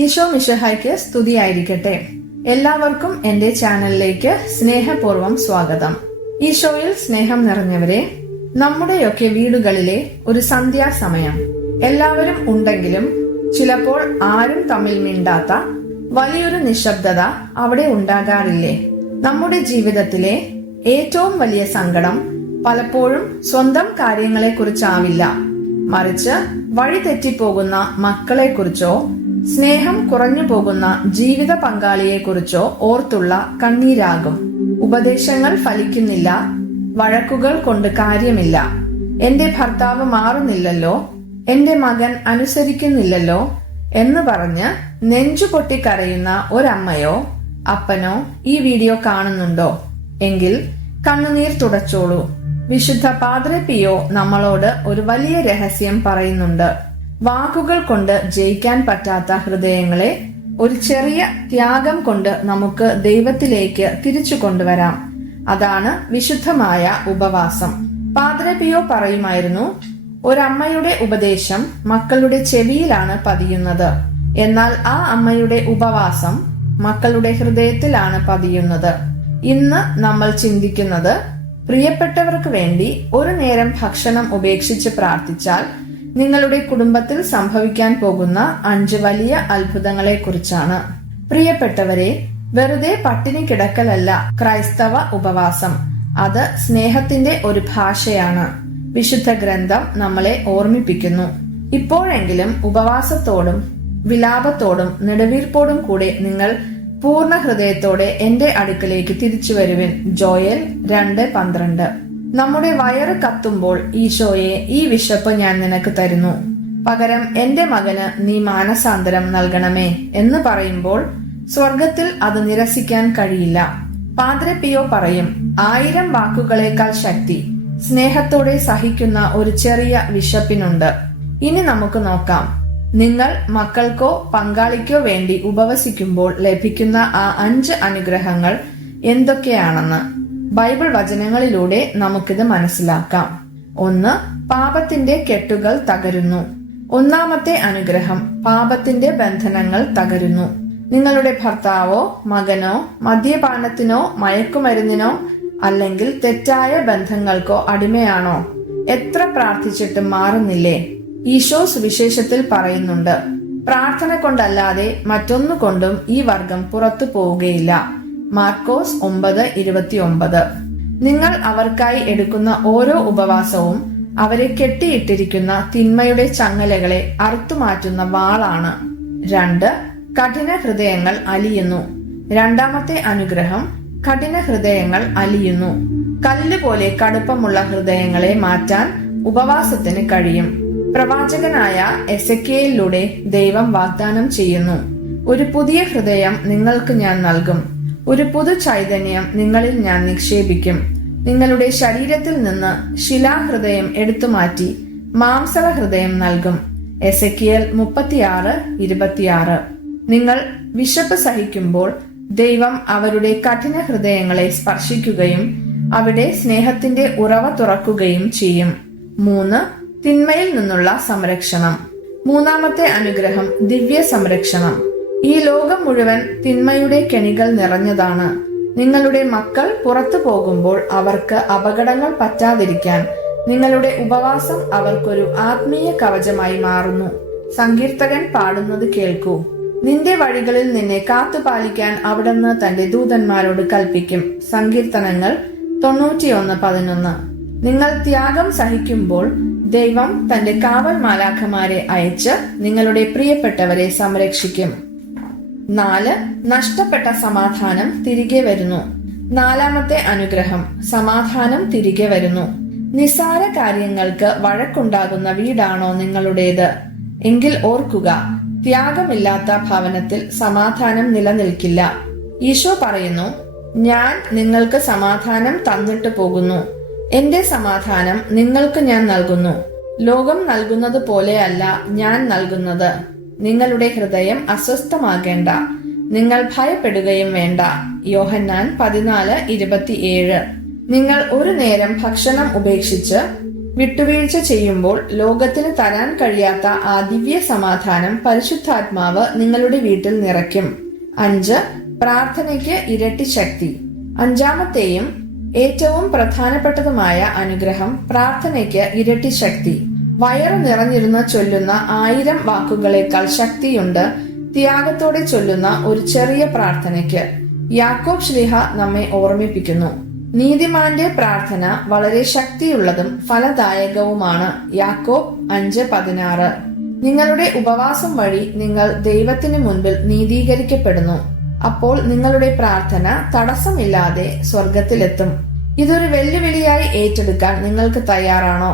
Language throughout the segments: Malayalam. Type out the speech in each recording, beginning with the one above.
ഈശോ മിഷഹായ്ക്ക് സ്തുതിയായിരിക്കട്ടെ. എല്ലാവർക്കും എന്റെ ചാനലിലേക്ക് സ്നേഹപൂർവം സ്വാഗതം. ഈശോയിൽ സ്നേഹം നിറഞ്ഞവരെ നമ്മുടെയൊക്കെ വീടുകളിലെ ഒരു സന്ധ്യാസമയം എല്ലാവരും ഉണ്ടെങ്കിലും ചിലപ്പോൾ ആരും തമ്മിൽ മിണ്ടാത്ത വലിയൊരു നിശബ്ദത അവിടെ ഉണ്ടാകാറില്ലേ? നമ്മുടെ ജീവിതത്തിലെ ഏറ്റവും വലിയ സങ്കടം പലപ്പോഴും സ്വന്തം കാര്യങ്ങളെക്കുറിച്ചാവില്ല. മറിച്ച് വഴി തെറ്റിപ്പോകുന്ന മക്കളെക്കുറിച്ചോ സ്നേഹം കുറഞ്ഞു പോകുന്ന ജീവിത പങ്കാളിയെക്കുറിച്ചോ ഓർത്തുള്ള കണ്ണീരാകും. ഉപദേശങ്ങൾ ഫലിക്കുന്നില്ല. വഴക്കുകൾ കൊണ്ട് കാര്യമില്ല. എന്റെ ഭർത്താവ് മാറുന്നില്ലല്ലോ. എന്റെ മകൻ അനുസരിക്കുന്നില്ലല്ലോ എന്ന് പറഞ്ഞ് നെഞ്ചു പൊട്ടിക്കരയുന്ന ഒരമ്മയോ അപ്പനോ ഈ വീഡിയോ കാണുന്നുണ്ടോ? എങ്കിൽ കണ്ണുനീർ തുടച്ചോളൂ. വിശുദ്ധ പാദ്രപ്പിയോ നമ്മളോട് ഒരു വലിയ രഹസ്യം പറയുന്നുണ്ട്. വാക്കുകൾ കൊണ്ട് ജയിക്കാൻ പറ്റാത്ത ഹൃദയങ്ങളെ ഒരു ചെറിയ ത്യാഗം കൊണ്ട് നമുക്ക് ദൈവത്തിലേക്ക് തിരിച്ചു കൊണ്ടുവരാം. അതാണ് വിശുദ്ധമായ ഉപവാസം. പാദ്രെ പിയോ പറയുമായിരുന്നു ഒരമ്മയുടെ ഉപദേശം മക്കളുടെ ചെവിയിലാണ് പതിയുന്നത്. എന്നാൽ ആ അമ്മയുടെ ഉപവാസം മക്കളുടെ ഹൃദയത്തിലാണ് പതിയുന്നത്. ഇന്ന് നമ്മൾ ചിന്തിക്കുന്നത് പ്രിയപ്പെട്ടവർക്ക് വേണ്ടി ഒരു നേരം ഭക്ഷണം ഉപേക്ഷിച്ച് പ്രാർത്ഥിച്ചാൽ നിങ്ങളുടെ കുടുംബത്തിൽ സംഭവിക്കാൻ പോകുന്ന അഞ്ച് വലിയ അത്ഭുതങ്ങളെ കുറിച്ചാണ് പ്രിയപ്പെട്ടവരെ വെറുതെ പട്ടിണി കിടക്കലല്ല ക്രൈസ്തവ ഉപവാസം. അത് സ്നേഹത്തിന്റെ ഒരു ഭാഷയാണ്. വിശുദ്ധ ഗ്രന്ഥം നമ്മളെ ഓർമ്മിപ്പിക്കുന്നു. ഇപ്പോഴെങ്കിലും ഉപവാസത്തോടും വിലാപത്തോടും നെടുവീർപ്പോടും കൂടെ നിങ്ങൾ പൂർണ ഹൃദയത്തോടെ എന്റെ അടുക്കലേക്ക് തിരിച്ചു വരുവിൻ ജോയൽ രണ്ട് പന്ത്രണ്ട്. നമ്മുടെ വയറ് കത്തുമ്പോൾ ഈശോയെ ഈ വിശപ്പ് ഞാൻ നിനക്ക് തരുന്നു. പകരം എന്റെ മകന് നീ മാനസാന്തരം നൽകണമേ എന്ന് പറയുമ്പോൾ സ്വർഗത്തിൽ അത് നിരസിക്കാൻ കഴിയില്ല. പാദ്രെ പിയോ പറയും ആയിരം വാക്കുകളേക്കാൾ ശക്തി. സ്നേഹത്തോടെ സഹിക്കുന്ന ഒരു ചെറിയ വിശപ്പിനുണ്ട്. ഇനി നമുക്ക് നോക്കാം. നിങ്ങൾ മക്കൾക്കോ പങ്കാളിക്കോ വേണ്ടി ഉപവസിക്കുമ്പോൾ ലഭിക്കുന്ന ആ അഞ്ച് അനുഗ്രഹങ്ങൾ എന്തൊക്കെയാണെന്ന്. ബൈബിൾ വചനങ്ങളിലൂടെ നമുക്കിത് മനസ്സിലാക്കാം. ഒന്ന് പാപത്തിന്റെ കെട്ടുകൾ തകരുന്നു. ഒന്നാമത്തെ അനുഗ്രഹം പാപത്തിന്റെ ബന്ധനങ്ങൾ തകരുന്നു. നിങ്ങളുടെ ഭർത്താവോ മകനോ മദ്യപാനത്തിനോ മയക്കുമരുന്നിനോ അല്ലെങ്കിൽ തെറ്റായ ബന്ധങ്ങൾക്കോ അടിമയാണോ? എത്ര പ്രാർത്ഥിച്ചിട്ടും മാറുന്നില്ലേ? ഈശോ സുവിശേഷത്തിൽ പറയുന്നുണ്ട് പ്രാർത്ഥന കൊണ്ടല്ലാതെ മറ്റൊന്നു കൊണ്ടും ഈ വർഗം പുറത്തു പോവുകയില്ല. മാർക്കോസ് ഒമ്പത് ഇരുപത്തിയൊമ്പത്. നിങ്ങൾ അവർക്കായി എടുക്കുന്ന ഓരോ ഉപവാസവും അവരെ കെട്ടിയിട്ടിരിക്കുന്ന തിന്മയുടെ ചങ്ങലകളെ അറുത്തുമാറ്റുന്ന വാളാണ്. രണ്ട് കഠിന ഹൃദയങ്ങൾ അലിയുന്നു. രണ്ടാമത്തെ അനുഗ്രഹം കഠിന ഹൃദയങ്ങൾ അലിയുന്നു. കല്ല് പോലെ കടുപ്പമുള്ള ഹൃദയങ്ങളെ മാറ്റാൻ ഉപവാസത്തിന് കഴിയും. പ്രവാചകനായ എസക്കേലിലൂടെ ദൈവം വാഗ്ദാനം ചെയ്യുന്നു. ഒരു പുതിയ ഹൃദയം നിങ്ങൾക്ക് ഞാൻ നൽകും. ഒരു പുതു ചൈതന്യം നിങ്ങളിൽ ഞാൻ നിക്ഷേപിക്കും. നിങ്ങളുടെ ശരീരത്തിൽ നിന്ന് ശിലാഹൃദയം എടുത്തുമാറ്റി മാംസള ഹൃദയം നൽകും. എസക്കിയൽ മുപ്പത്തിയാറ് ഇരുപത്തിയാറ്. നിങ്ങൾ വിശപ്പ് സഹിക്കുമ്പോൾ ദൈവം അവരുടെ കഠിന ഹൃദയങ്ങളെ സ്പർശിക്കുകയും അവിടെ സ്നേഹത്തിന്റെ ഉറവ തുറക്കുകയും ചെയ്യും. മൂന്ന് തിന്മയിൽ നിന്നുള്ള സംരക്ഷണം. മൂന്നാമത്തെ അനുഗ്രഹം ദിവ്യ സംരക്ഷണം ഈ ലോകം മുഴുവൻ തിന്മയുടെ കെണികൾ നിറഞ്ഞതാണ്. നിങ്ങളുടെ മക്കൾ പുറത്തു പോകുമ്പോൾ അവർക്ക് അപകടങ്ങൾ പറ്റാതിരിക്കാൻ നിങ്ങളുടെ ഉപവാസം അവർക്കൊരു ആത്മീയ കവചമായി മാറുന്നു. സങ്കീർത്തകൻ പാടുന്നത് കേൾക്കൂ. നിന്റെ വഴികളിൽ നിന്നെ കാത്തുപാലിക്കാൻ അവിടുന്ന് തന്റെ ദൂതന്മാരോട് കൽപ്പിക്കും. സങ്കീർത്തനങ്ങൾ തൊണ്ണൂറ്റിയൊന്ന് പതിനൊന്ന്. നിങ്ങൾ ത്യാഗം സഹിക്കുമ്പോൾ ദൈവം തന്റെ കാവൽ മാലാഖമാരെ അയച്ച് നിങ്ങളുടെ പ്രിയപ്പെട്ടവരെ സംരക്ഷിക്കും. നാല് നഷ്ടപ്പെട്ട സമാധാനം തിരികെ വരുന്നു. നാലാമത്തെ അനുഗ്രഹം സമാധാനം തിരികെ വരുന്നു. നിസാര കാര്യങ്ങൾക്ക് വഴക്കുണ്ടാകുന്ന വീടാണോ നിങ്ങളുടേത്? എങ്കിൽ ഓർക്കുക ത്യാഗമില്ലാത്ത ഭവനത്തിൽ സമാധാനം നിലനിൽക്കില്ല. ഈശോ പറയുന്നു ഞാൻ നിങ്ങൾക്ക് സമാധാനം തന്നിട്ട് പോകുന്നു. എന്റെ സമാധാനം നിങ്ങൾക്ക് ഞാൻ നൽകുന്നു. ലോകം നൽകുന്നത് പോലെയല്ല ഞാൻ നൽകുന്നത്. നിങ്ങളുടെ ഹൃദയം അസ്വസ്ഥമാകേണ്ട. നിങ്ങൾ ഭയപ്പെടുകയും വേണ്ട. യോഹന്നാൻ പതിനാല് ഇരുപത്തിയേഴ്. നിങ്ങൾ ഒരു നേരം ഭക്ഷണം ഉപേക്ഷിച്ച് വിട്ടുവീഴ്ച ചെയ്യുമ്പോൾ ലോകത്തിന് തരാൻ കഴിയാത്ത ആ ദിവ്യ സമാധാനം പരിശുദ്ധാത്മാവ് നിങ്ങളുടെ വീട്ടിൽ നിറയ്ക്കും. അഞ്ച് പ്രാർത്ഥനയ്ക്ക് ഇരട്ടി ശക്തി. അഞ്ചാമത്തെയും ഏറ്റവും പ്രധാനപ്പെട്ടതുമായ അനുഗ്രഹം പ്രാർത്ഥനയ്ക്ക് ഇരട്ടി ശക്തി. വയറു നിറഞ്ഞിരുന്ന ചൊല്ലുന്ന ആയിരം വാക്കുകളേക്കാൾ ശക്തിയുണ്ട്. ത്യാഗത്തോടെ ചൊല്ലുന്ന ഒരു ചെറിയ പ്രാർത്ഥനയ്ക്ക് യാക്കോബ് ശ്ലിഹ നമ്മെ ഓർമ്മിപ്പിക്കുന്നു. നീതിമാന്റെ പ്രാർത്ഥന വളരെ ശക്തിയുള്ളതും ഫലദായകവുമാണ്. യാക്കോബ് അഞ്ച് പതിനാറ്. നിങ്ങളുടെ ഉപവാസം വഴി നിങ്ങൾ ദൈവത്തിന് മുൻപിൽ നീതീകരിക്കപ്പെടുന്നു. അപ്പോൾ നിങ്ങളുടെ പ്രാർത്ഥന തടസ്സമില്ലാതെ സ്വർഗത്തിലെത്തും ഇതൊരു വെല്ലുവിളിയായി ഏറ്റെടുക്കാൻ നിങ്ങൾക്ക് തയ്യാറാണോ?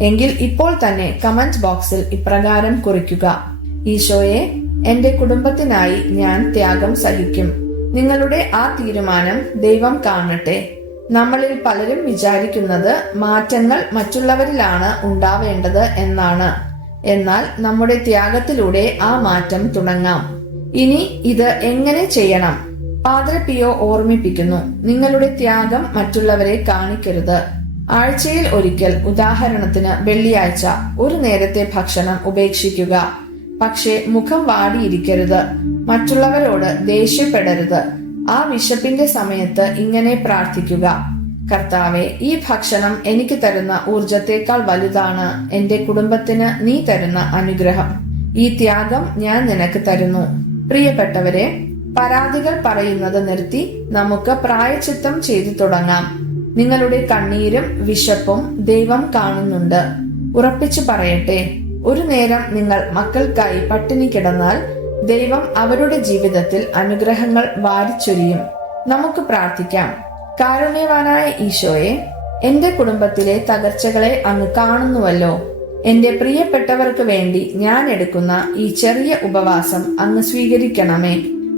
എങ്കിൽ ഇപ്പോൾ തന്നെ കമന്റ് ബോക്സിൽ ഇപ്രകാരം കുറിക്കുക. ഈശോയെ എന്റെ കുടുംബത്തിനായി ഞാൻ ത്യാഗം സഹിക്കും. നിങ്ങളുടെ ആ തീരുമാനം ദൈവം കാണട്ടെ. നമ്മളിൽ പലരും വിചാരിക്കുന്നത് മാറ്റങ്ങൾ മറ്റുള്ളവരിലാണ് ഉണ്ടാവേണ്ടത് എന്നാണ്. എന്നാൽ നമ്മുടെ ത്യാഗത്തിലൂടെ ആ മാറ്റം തുടങ്ങാം. ഇനി ഇത് എങ്ങനെ ചെയ്യണം? പാദ്രപിയോ ഓർമ്മിപ്പിക്കുന്നു. നിങ്ങളുടെ ത്യാഗം മറ്റുള്ളവരെ കാണിക്കരുത്. ആഴ്ചയിൽ ഒരിക്കൽ ഉദാഹരണത്തിന് വെള്ളിയാഴ്ച ഒരു നേരത്തെ ഭക്ഷണം ഉപേക്ഷിക്കുക. പക്ഷേ മുഖം വാടിയിരിക്കരുത്. മറ്റുള്ളവരോട് ദേഷ്യപ്പെടരുത്. ആ വിശപ്പിന്റെ സമയത്ത് ഇങ്ങനെ പ്രാർത്ഥിക്കുക. കർത്താവെ ഈ ഭക്ഷണം എനിക്ക് തരുന്ന ഊർജത്തേക്കാൾ വലുതാണ്. എന്റെ കുടുംബത്തിന് നീ തരുന്ന അനുഗ്രഹം. ഈ ത്യാഗം ഞാൻ നിനക്ക് തരുന്നു. പ്രിയപ്പെട്ടവരെ പരാതികൾ പറയുന്നത് നിർത്തി നമുക്ക് പ്രായച്ചിത്തം ചെയ്തു തുടങ്ങാം. നിങ്ങളുടെ കണ്ണീരും വിശപ്പും ദൈവം കാണുന്നുണ്ട്. ഉറപ്പിച്ചു പറയട്ടെ ഒരു നേരം നിങ്ങൾ മക്കൾക്കായി പട്ടിണി കിടന്നാൽ ദൈവം അവരുടെ ജീവിതത്തിൽ അനുഗ്രഹങ്ങൾ വാരിച്ചൊരിയും. നമുക്ക് പ്രാർത്ഥിക്കാം. കാരുണ്യവാനായ ഈശോയെ എന്റെ കുടുംബത്തിലെ തകർച്ചകളെ അങ്ങ് കാണുന്നുവല്ലോ. എന്റെ പ്രിയപ്പെട്ടവർക്ക് വേണ്ടി ഞാൻ എടുക്കുന്ന ഈ ചെറിയ ഉപവാസം അങ്ങ് സ്വീകരിക്കണമേ.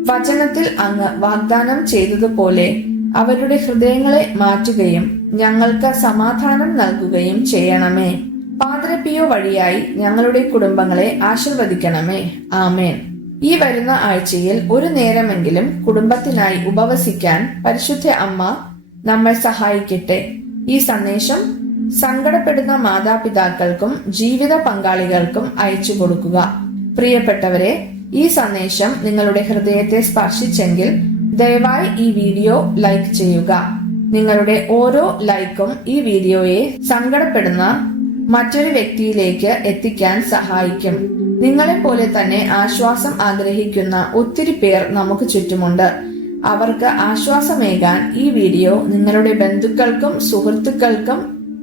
വചനത്തിൽ അങ്ങ് വാഗ്ദാനം ചെയ്തതുപോലെ അവരുടെ ഹൃദയങ്ങളെ മാറ്റുകയും ഞങ്ങൾക്ക് സമാധാനം നൽകുകയും ചെയ്യണമേ. പാദ്രപ്പിയോ വഴിയായി ഞങ്ങളുടെ കുടുംബങ്ങളെ ആശീർവദിക്കണമേ. ആമേൻ. ഈ വരുന്ന ആഴ്ചയിൽ ഒരു നേരമെങ്കിലും കുടുംബത്തിനായി ഉപവസിക്കാൻ പരിശുദ്ധ അമ്മ നമ്മൾ സഹായിക്കട്ടെ. ഈ സന്ദേശം സങ്കടപ്പെടുന്ന മാതാപിതാക്കൾക്കും ജീവിത പങ്കാളികൾക്കും അയച്ചു കൊടുക്കുക. പ്രിയപ്പെട്ടവരെ ഈ സന്ദേശം നിങ്ങളുടെ ഹൃദയത്തെ സ്പർശിച്ചെങ്കിൽ ദയവായി ഈ വീഡിയോ ലൈക്ക് ചെയ്യുക. നിങ്ങളുടെ ഓരോ ലൈക്കും ഈ വീഡിയോയെ സങ്കടപ്പെടുന്ന മറ്റൊരു വ്യക്തിയിലേക്ക് എത്തിക്കാൻ സഹായിക്കും. നിങ്ങളെ പോലെ തന്നെ ആശ്വാസം ആഗ്രഹിക്കുന്ന ഒത്തിരി പേർ നമുക്ക് ചുറ്റുമുണ്ട്. അവർക്ക് ആശ്വാസമേകാൻ ഈ വീഡിയോ നിങ്ങളുടെ ബന്ധുക്കൾക്കും സുഹൃത്തുക്കൾക്കും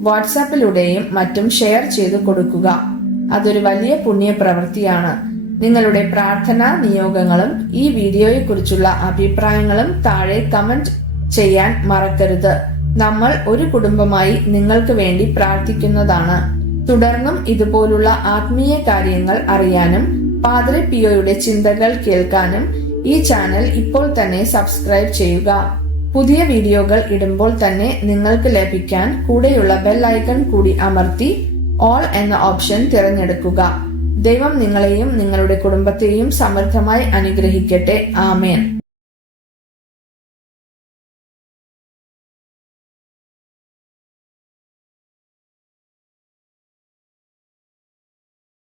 വാട്സാപ്പിലൂടെയും മറ്റും ഷെയർ ചെയ്തു കൊടുക്കുക. അതൊരു വലിയ പുണ്യ പ്രവൃത്തിയാണ് നിങ്ങളുടെ പ്രാർത്ഥനാ നിയോഗങ്ങളും ഈ വീഡിയോയെക്കുറിച്ചുള്ള അഭിപ്രായങ്ങളും താഴെ കമന്റ് ചെയ്യാൻ മറക്കരുത്. നമ്മൾ ഒരു കുടുംബമായി നിങ്ങൾക്ക് വേണ്ടി പ്രാർത്ഥിക്കുന്നതാണ്. തുടർന്നും ഇതുപോലുള്ള ആത്മീയ കാര്യങ്ങൾ അറിയാനും പാദ്രെ പിയോയുടെ ചിന്തകൾ കേൾക്കാനും ഈ ചാനൽ ഇപ്പോൾ തന്നെ സബ്സ്ക്രൈബ് ചെയ്യുക. പുതിയ വീഡിയോകൾ ഇടുമ്പോൾ തന്നെ നിങ്ങൾക്ക് ലഭിക്കാൻ കൂടെയുള്ള ബെൽ ഐക്കൺ കൂടി അമർത്തി ഓൾ എന്ന ഓപ്ഷൻ തിരഞ്ഞെടുക്കുക. ദൈവം നിങ്ങളെയും നിങ്ങളുടെ കുടുംബത്തെയും സമൃദ്ധമായി അനുഗ്രഹിക്കട്ടെ. ആമേൻ.